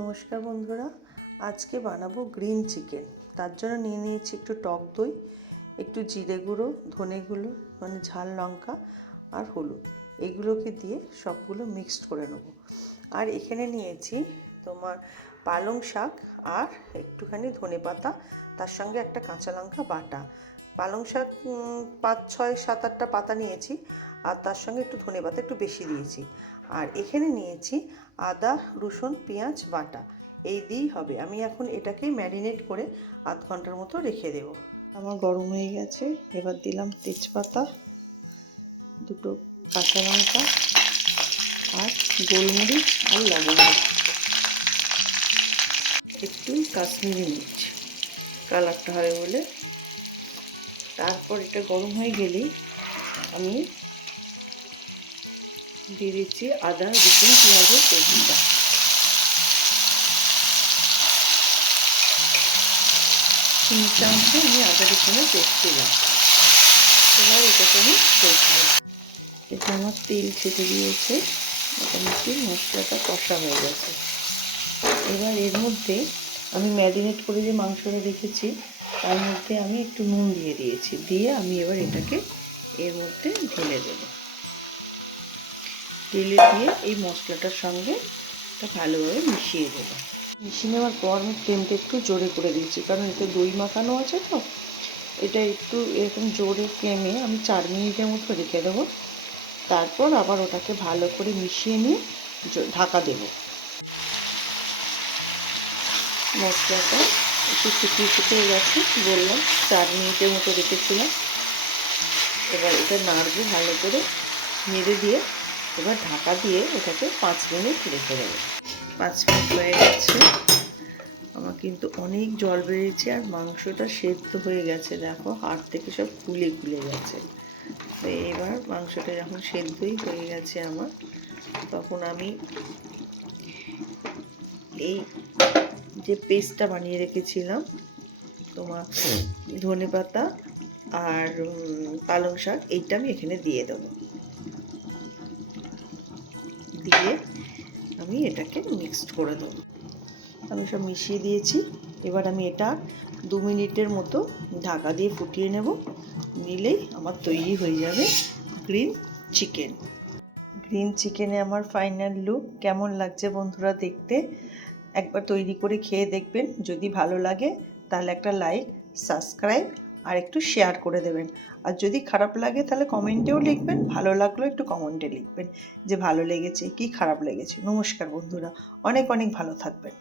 নমস্কার বন্ধুরা, আজকে বানাবো গ্রিন চিকেন। তার জন্য নিয়ে নিয়েছি একটু টক দই, একটু জিরে গুঁড়ো, ধনে গুঁড়ো মানে ঝাল লঙ্কা আর হলুদ। এগুলোকে দিয়ে সবগুলো মিক্সড করে নেব। আর এখানে নিয়েছি তোমার পালং শাক আর একটুখানি ধনে পাতা, তার সঙ্গে একটা কাঁচা লঙ্কা বাটা। পালং শাক পাঁচ, ছয়, সাত, আটটা পাতা নিয়েছি আর তার সঙ্গে একটু ধনে পাতা একটু বেশি দিয়েছি। আর এখানে নিয়েছি আদা, রসুন, পেঁয়াজ, বাটা। এই দিয়েই হবে। আমি এখন এটাকে ম্যারিনেট করে আধ ঘণ্টার মতো রেখে দেব। আমার গরম হয়ে গেছে। এবার দিলাম তেজপাতা, দুটো কাঁচা লঙ্কা আর গোলমরিচ আর লবঙ্গ একটু কাশ্মীরি মির্চ। কালারটা হবে বলে। তারপর এটা গরম হয়ে গেলেই আমি দিয়ে দিচ্ছি আদা, রসুন পেঁয়াজের পেস্টটা তিন চামচে আমি আদা রসুনের পেস্ট দিলাম। এবার এটাকে আমি কষবো এটা আমার তেল ছেটে দিয়েছে। মোটামুটি মশলাটা কষা হয়ে গেছে। এবার এর মধ্যে আমি ম্যারিনেট করে যে মাংসটা রেখেছি, তার মধ্যে আমি একটু নুন দিয়ে দিয়েছি। দিয়ে আমি এবার এটাকে এর মধ্যে ঢেলে দেবো। ঢেলে দিয়ে এই মশলাটার সঙ্গে এটা ভালোভাবে মিশিয়ে দেবো। মিশিয়ে নেওয়ার পর আমি ফ্লেমটা একটু জোরে করে দিয়েছি, কারণ এতে দই মাখানো আছে তো। এটা একটু এরকম জোরে ফ্লেমে আমি চার মিনিটের মতো রেখে দেবো। তারপর আবার ওটাকে ভালো করে মিশিয়ে নিয়ে ঢাকা দেবো। মশলাটা একটু শুকিয়ে শুকিয়ে গেছে, বললাম চার মিনিটের মতো রেখেছিলাম। এবার এটা নাড়বো ভালো করে, নেড়ে দিয়ে এবার ঢাকা দিয়ে এটাকে পাঁচ মিনিট রেখে দেবো। পাঁচ মিনিট হয়ে গেছে। আমার কিন্তু অনেক জল বেরিয়েছে আর মাংসটা সেদ্ধ হয়ে গেছে, দেখো হাড় থেকে সব ফুলে ফুলে গেছে। তো এবার মাংসটা যখন সেদ্ধই হয়ে গেছে আমার, তখন আমি এই যে পেস্টটা বানিয়ে রেখেছিলাম তোমার ধনে পাতা আর পালং শাক এইটা আমি এখানে দিয়ে দেবো। দিয়ে আমি এটাকে মিক্সড করে দেবো। আমি সব মিশিয়ে দিয়েছি। এবার আমি এটা দু মিনিটের মতো ঢাকা দিয়ে ফুটিয়ে নেব। নিলেই আমার তৈরি হয়ে যাবে গ্রিন চিকেন গ্রিন চিকেনে আমার ফাইনাল লুক কেমন লাগছে বন্ধুরা দেখতে? একবার তৈরি করে খেয়ে দেখবেন। যদি ভালো লাগে, তাহলে একটা লাইক সাবস্ক্রাইব আর একটু শেয়ার করে দেবেন। আর যদি খারাপ লাগে, তাহলে কমেন্টেও লিখবেন। ভালো লাগল, একটু কমেন্টে লিখবেন যে ভালো লেগেছে, কি খারাপ লেগেছে। নমস্কার বন্ধুরা, অনেক অনেক ভালো থাকবেন।